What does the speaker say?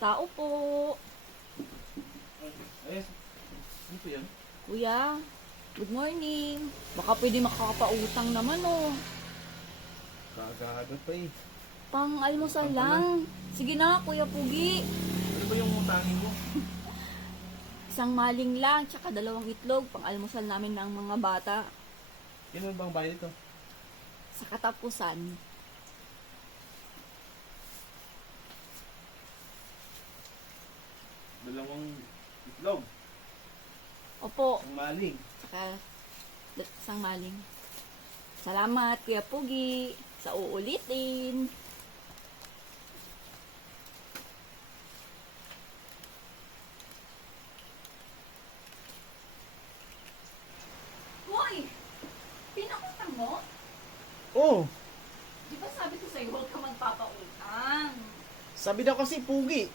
Tao po. Ayos. Ano po yan? Kuya, good morning. Baka pwede makakapautang naman oh. Kaagad pa eh. Pang almusal Utang pala. lang. Sige na, Kuya Pugi. Ano ba yung utangin mo? Isang maling lang, tsaka 2 itlog. Pang almusal namin ng mga bata. Yan bang bayad ito? Sa katapusan. Dalawang itlog. Opo, Ang maling. tsaka isang maling. Salamat, Kuya Pugi. Sa uulitin. Hoy! Pinakutang mo? Oh, Di ba sabi ko sa'yo, huwag ka magpapautang? sabi daw kasi pugi.